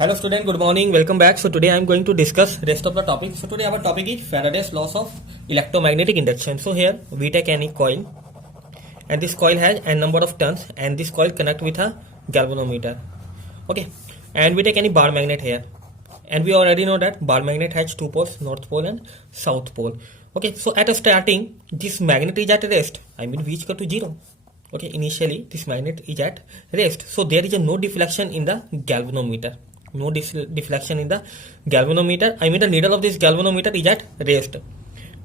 Hello student, good morning, welcome back. So today I am going to discuss rest of the topic. So today our topic is Faraday's laws of electromagnetic induction. So here we take any coil and this coil has n number of turns and this coil connect with a galvanometer. Okay, and we take any bar magnet here and we already know that bar magnet has two poles, north pole and south pole. Okay, so at a starting this magnet is at rest, I mean V is equal to 0. Okay, initially this magnet is at rest, so there is a no deflection in the galvanometer. No deflection in the galvanometer, I mean the needle of this galvanometer is at rest.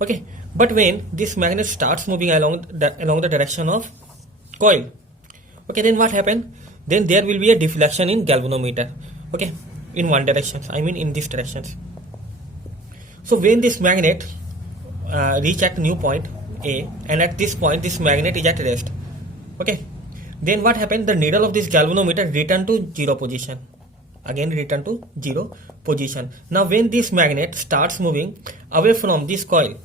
Okay, but when this magnet starts moving along the direction of coil, okay, then what happen? Then there will be a deflection in galvanometer. Okay, in one direction, I mean in this direction. So when this magnet reach at new point A, and at this point this magnet is at rest. Okay, then what happened? The needle of this galvanometer return to 0 position. Again return to 0 position. Now when this magnet starts moving away from this coil,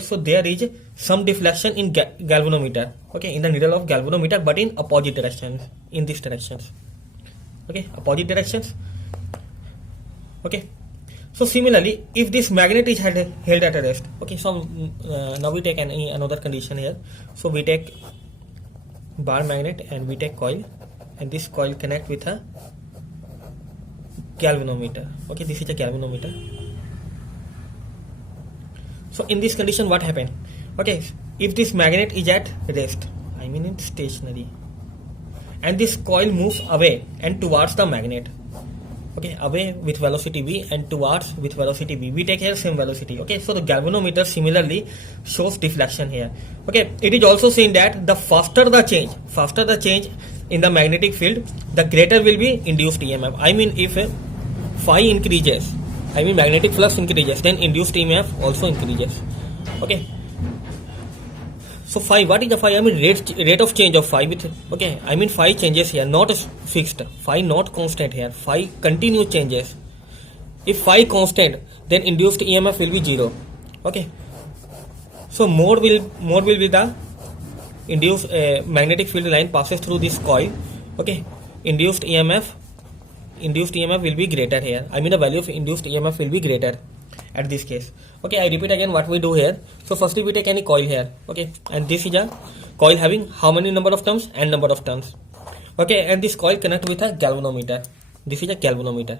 so there is some deflection in galvanometer. Okay, in the needle of galvanometer, but in opposite directions, in this directions. Okay, opposite directions. Okay, so similarly if this magnet is held at a rest, okay, so now we take another condition here. So we take bar magnet and we take coil, and this coil connect with a galvanometer. Okay, this is a galvanometer. So in this condition what happened? Okay, if this magnet is at rest, I mean it's stationary, and this coil moves away and towards the magnet. Okay, away with velocity v and towards with velocity v. We take here same velocity. Okay, so the galvanometer similarly shows deflection here. Okay, it is also seen that the faster the change in the magnetic field, the greater will be induced EMF. I mean if phi increases, I mean magnetic flux increases, then induced EMF also increases. Okay, so phi, what is the phi? I mean rate of change of phi with, okay, I mean phi changes here, not fixed, phi not constant here, phi continue changes. If phi constant, then induced EMF will be 0. Okay, so more will be the induced magnetic field line passes through this coil. Okay, induced EMF will be greater here, I mean the value of induced EMF will be greater at this case. Okay, I repeat again what we do here. So firstly we take any coil here. Okay, and this is a coil having how many number of turns? N number of turns. Okay, and this coil connect with a galvanometer. This is a galvanometer.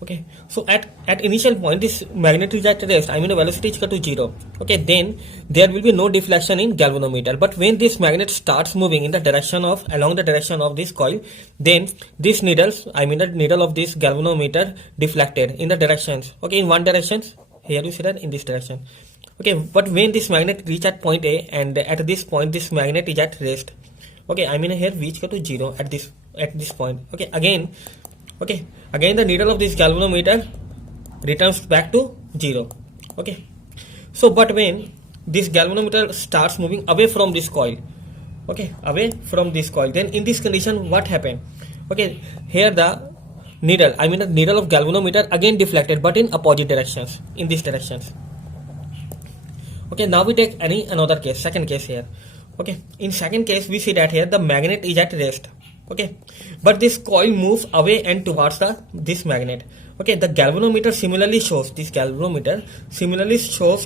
Okay, so at initial point this magnet is at rest, I mean the velocity is equal to 0. Okay, then there will be no deflection in galvanometer, but when this magnet starts moving in the direction of along the direction of this coil, then this needles, I mean the needle of this galvanometer deflected in the directions. Okay, in one direction, here you see that in this direction. Okay, but when this magnet reach at point A, and at this point this magnet is at rest. Okay, I mean here V is equal to 0 at this point. Okay, again the needle of this galvanometer returns back to 0. Okay, so but when this galvanometer starts moving away from this coil, okay, away from this coil, then in this condition what happened? Okay, here the needle, I mean the needle of galvanometer again deflected, but in opposite directions, in these directions. Okay, now we take another case, second case here. Okay, in second case we see that here the magnet is at rest. Okay, but this coil moves away and towards this magnet. Okay, the galvanometer similarly shows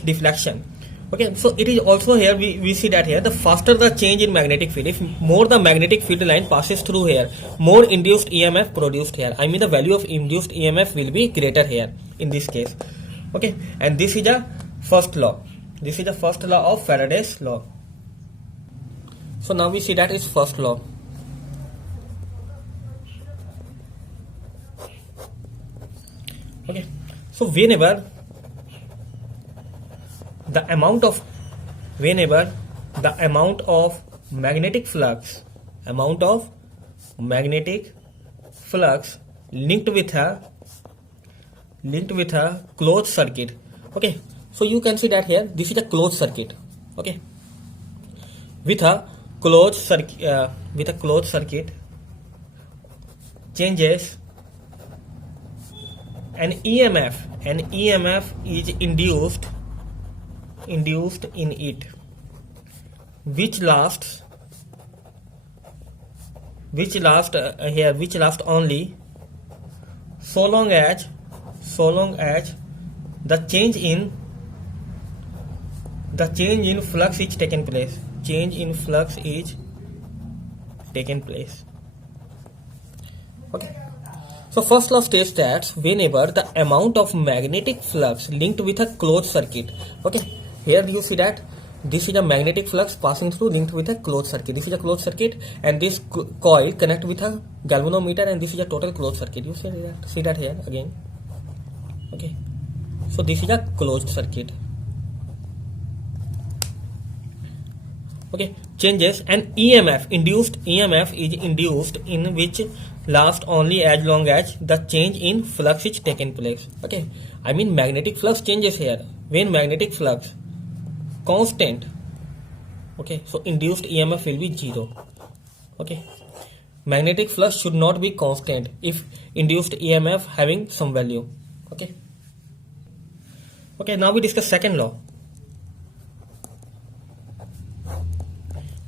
deflection. Okay, so it is also here we see that here the faster the change in magnetic field, if more the magnetic field line passes through here, more induced EMF produced here, I mean the value of induced EMF will be greater here in this case. Okay, and this is the first law. This is the first law of Faraday's law. So now we see that is first law. Okay, so whenever the amount of magnetic flux linked with a closed circuit. Okay, so you can see that here this is a closed circuit. Okay, with a closed circuit changes an EMF is induced in it, which lasts which last which last only so long as the change in flux is taken place. Change in flux is taken place. Okay. So first law states that whenever the amount of magnetic flux linked with a closed circuit, okay, here you see that this is a magnetic flux passing through linked with a closed circuit. This is a closed circuit, and this coil connect with a galvanometer, and this is a total closed circuit. You see that here again. Okay, so this is a closed circuit. Okay, changes, and induced EMF is induced in which last only as long as the change in flux is taken place. Okay, I mean magnetic flux changes here. When magnetic flux constant, okay, so induced EMF will be 0. Okay, magnetic flux should not be constant if induced EMF having some value. Okay, now we discuss second law.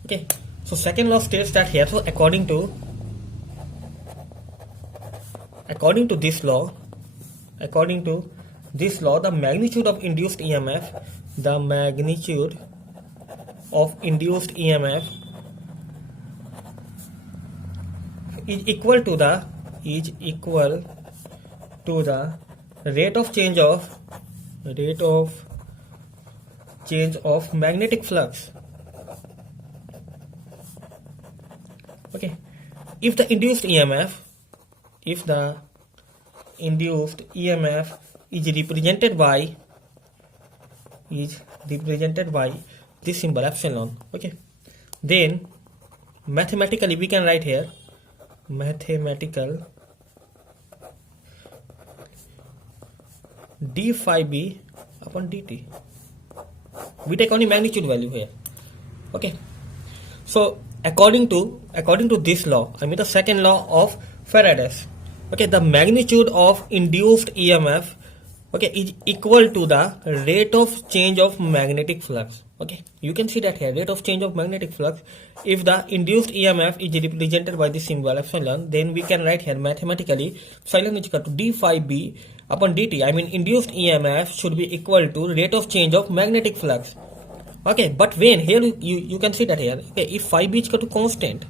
Okay, so second law states that here, so according to this law, the magnitude of induced EMF is equal to the rate of change of magnetic flux. Okay, if the induced EMF is represented by this symbol epsilon, okay, then mathematically we can write here d phi b upon dt. We take only magnitude value here. Okay, so according to this law, I mean the second law of Faraday's, okay, the magnitude of induced EMF, okay, is equal to the rate of change of magnetic flux. Okay, you can see that here, rate of change of magnetic flux. If the induced EMF is represented by this symbol epsilon, then we can write here mathematically epsilon is equal to d phi b upon dt. I mean induced EMF should be equal to rate of change of magnetic flux. Okay, but when here you can see that here, okay, if phi b is equal to constant,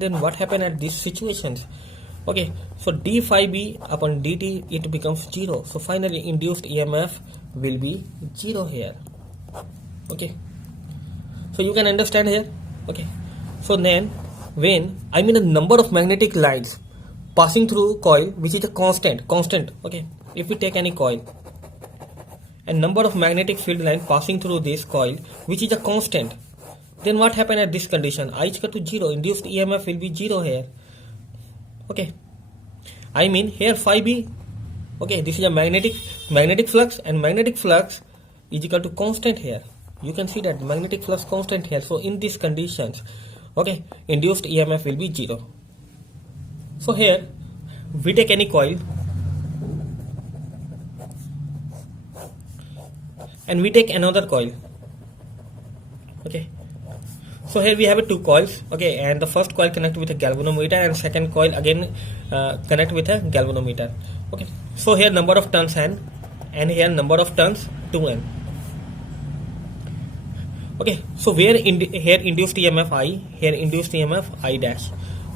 then what happen at these situations? Okay, so d phi b upon dt, it becomes 0. So finally induced EMF will be 0 here. Okay, so you can understand here. Okay, so then when I mean the number of magnetic lines passing through coil, which is a constant. Okay, if we take any coil and number of magnetic field line passing through this coil, which is a constant, then what happen at this condition? I is equal to 0, induced EMF will be 0 here. Okay, I mean here phi b, okay, this is a magnetic flux, and magnetic flux is equal to constant here. You can see that magnetic flux constant here. So in these conditions, okay, induced EMF will be 0. So here we take any coil and we take another coil. Okay, so here we have two coils. Okay, and the first coil connect with a galvanometer, and second coil again connect with a galvanometer. Okay, so here number of turns n, and here number of turns 2n. Okay, so where here induced EMF I, here induced EMF I dash.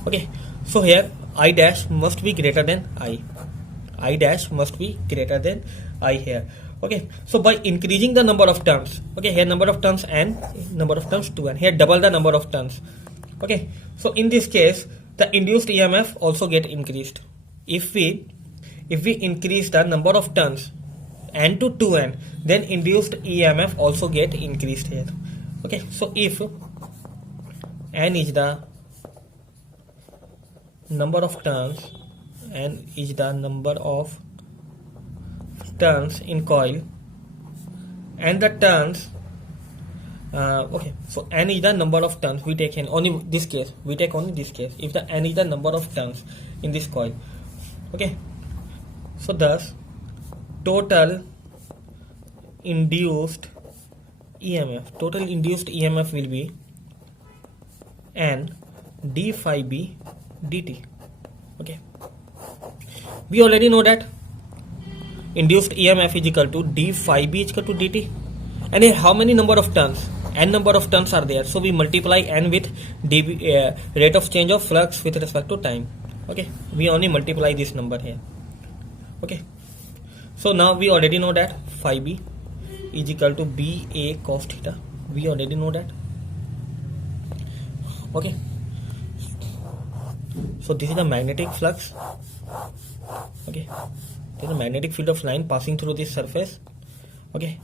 Okay, so here I dash must be greater than I dash must be greater than I here. Okay, so by increasing the number of turns, okay, here number of turns n, number of turns 2n, here double the number of turns. Okay, so in this case the induced EMF also get increased. If we increase the number of turns n to 2n, then induced EMF also get increased here. Okay, so if n is the number of turns, n is the number of turns in coil, and the turns okay, so n is the number of turns we take in only this case, if the n is the number of turns in this coil. Okay, so thus total induced EMF will be n d phi b dt. Okay, we already know that induced EMF is equal to d phi b is equal to dt. And here how many number of turns? N number of turns are there, so we multiply n with dB, rate of change of flux with respect to time. Okay, we only multiply this number here. Okay, so now we already know that phi b is equal to BA cos theta. We already know that. Okay, so this is the magnetic flux. Okay, this is the magnetic field of line passing through this surface. Okay,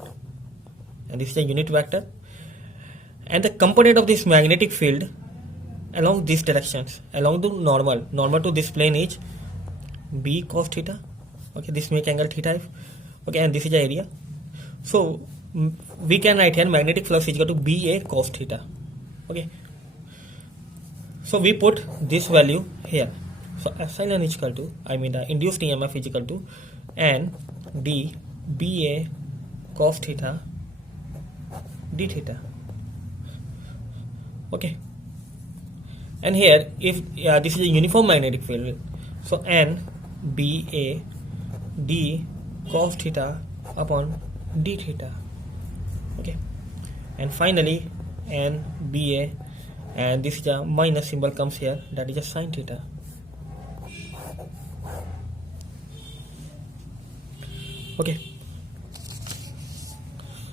and this is the unit vector, and the component of this magnetic field along these directions, along the normal to this plane is B cos theta. Okay, this make angle theta f. Okay, and this is the area. So we can write here magnetic flux is equal to BA cos theta. Okay, so we put this value here. So epsilon is equal to, the induced EMF is equal to N d BA cos theta d theta. Okay, and here if this is a uniform magnetic field, so N BA d cos theta upon d theta. Okay, and finally N BA, and this is a minus symbol comes here, that is a sin theta. Okay,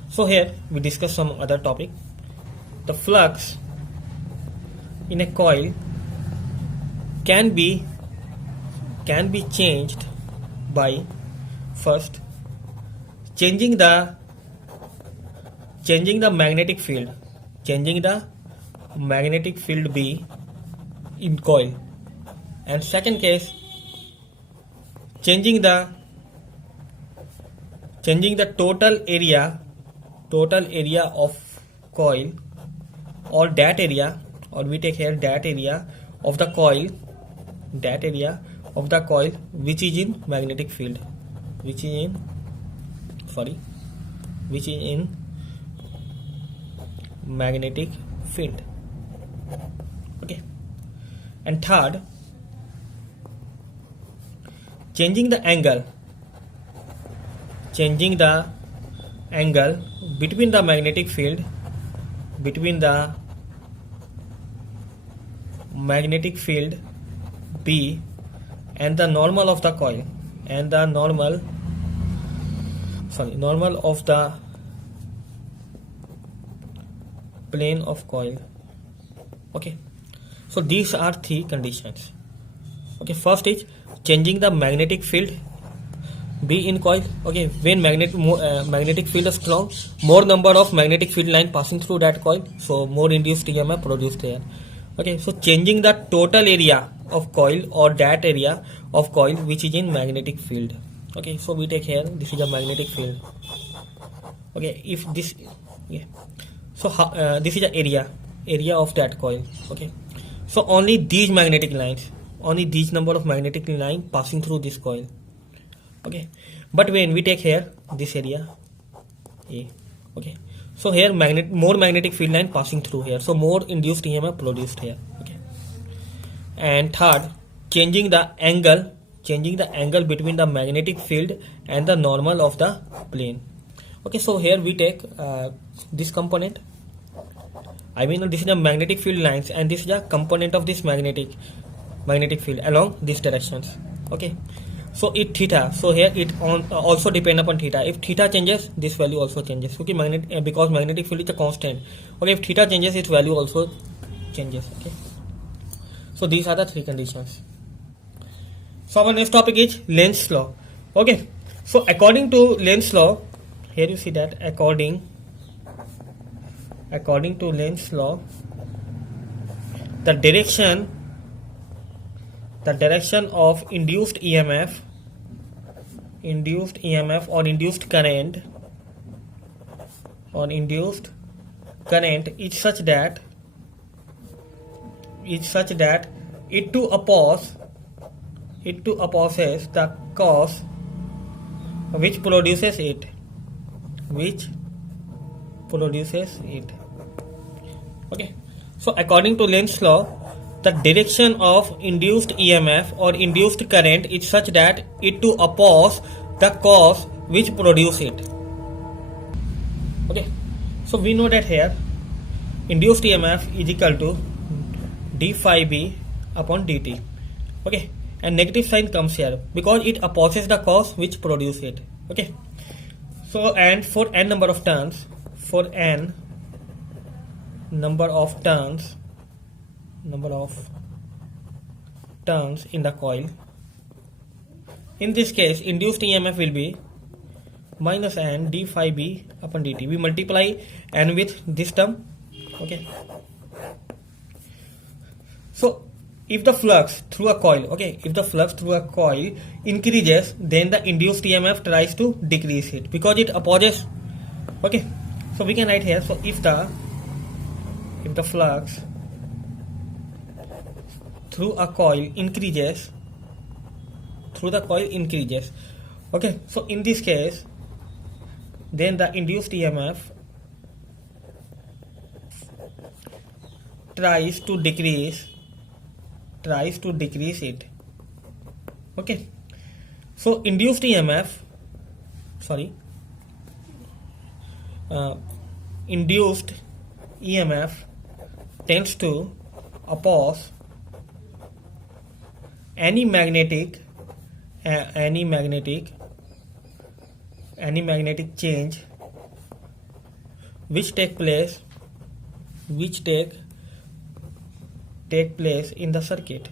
so here we discuss some other topic. The flux in a coil can be changed by first changing the magnetic field, B in coil, and second case changing the total area of coil, or that area, or we take here that area of the coil, which is in magnetic field, which is in magnetic field. Okay, and third, changing the angle between the magnetic field B and the normal of the coil, and the normal of the plane of coil. Okay, so these are three conditions. Okay, first is changing the magnetic field B in coil. Okay, when magnetic field is strong, more number of magnetic field line passing through that coil, so more induced EMF produced here. Okay, so changing the total area of coil, or that area of coil which is in magnetic field. Okay, so we take here, this is a magnetic field. Okay, if this, yeah, so this is the area of that coil. Okay, so only these magnetic lines, only these number of magnetic line passing through this coil. Okay, but when we take here this area A, okay, so here more magnetic field line passing through here, so more induced EMF produced here. Okay, and third, changing the angle between the magnetic field and the normal of the plane. Okay, so here we take this component, this is the magnetic field lines, and this is the component of this magnetic field along these directions. Okay, so it theta, so here it also depend upon theta. If theta changes, this value also changes. Okay, because magnetic field is a constant. Okay, if theta changes, its value also changes. Okay, so these are the three conditions. So our next topic is Lenz's law. Okay, so according to Lenz's law, here you see that according to Lenz's law, the direction of induced EMF or induced current is such that it to opposes the cause which produces it. Okay, so according to Lenz's law, the direction of induced EMF or induced current is such that it to oppose the cause which produce it. Okay, so we know that here induced EMF is equal to d phi b upon dt. Okay, and negative sign comes here because it opposes the cause which produce it. Okay, so and for n number of turns, number of turns in the coil, in this case induced EMF will be minus n d phi b upon dt. We multiply n with this term. Okay, so if the flux through a coil, increases, then the induced EMF tries to decrease it because it opposes. Okay, so we can write here, so if the flux through a coil increases, okay, so in this case then the induced EMF tries to decrease it. Okay, so induced EMF tends to oppose any magnetic change which take place in the circuit.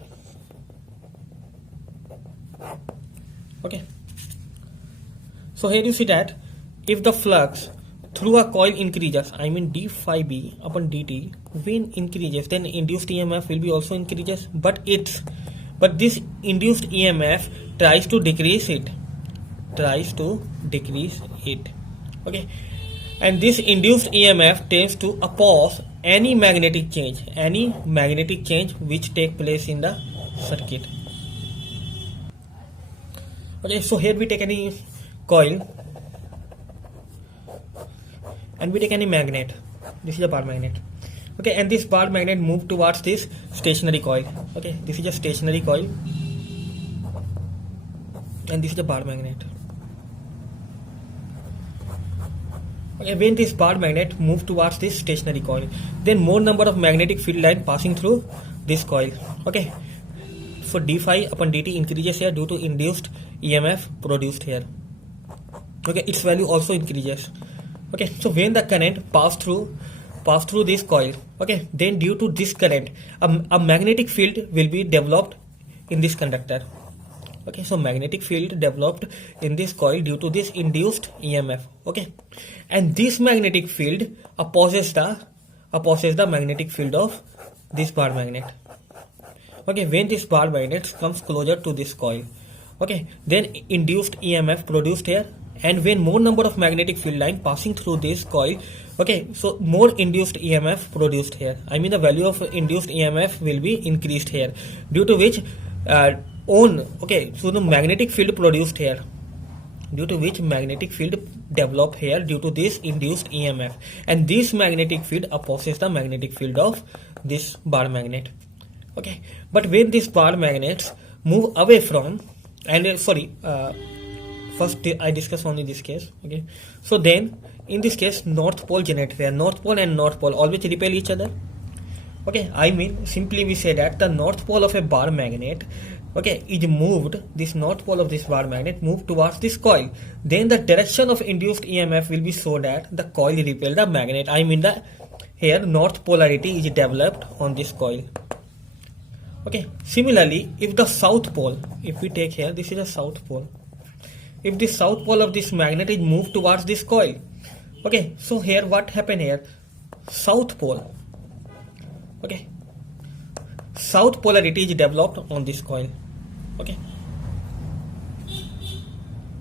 Okay, so here you see that if the flux through a coil increases, I mean d phi b upon dt, when increases, then induced EMF will be also increases, but this induced EMF tries to decrease it. Okay, and this induced EMF tends to oppose any magnetic change which take place in the circuit. Okay, so here we take any coil and we take any magnet. This is a bar magnet. Okay, and this bar magnet move towards this stationary coil. Okay, this is a stationary coil and this is a bar magnet. Okay, when this bar magnet move towards this stationary coil, then more number of magnetic field line passing through this coil. Okay, so d phi upon dt increases here due to induced EMF produced here. Okay, its value also increases. Okay, so when the current pass through this coil, okay, then due to this current a magnetic field will be developed in this conductor. Okay, so magnetic field developed in this coil due to this induced EMF. Okay, and this magnetic field opposes the magnetic field of this bar magnet. Okay, when this bar magnet comes closer to this coil, okay, then induced EMF produced here, and when more number of magnetic field line passing through this coil, okay, so more induced EMF produced here. I mean the value of induced EMF will be increased here, due to which so the magnetic field produced here, due to which magnetic field develop here due to this induced EMF, and this magnetic field opposes the magnetic field of this bar magnet. Okay, but when these bar magnets move away from, and first I discuss only this case. Okay, so then in this case north pole generated here, north pole and north pole always repel each other. Okay, I mean simply we say that the north pole of a bar magnet, okay, is moved, this north pole of this bar magnet moved towards this coil, then the direction of induced EMF will be so that the coil repel the magnet. I mean here north polarity is developed on this coil. Okay, similarly if the south pole, if we take here, this is a south pole, if the south pole of this magnet is moved towards this coil, okay, so here what happened here, south pole, okay, south polarity is developed on this coil. Okay,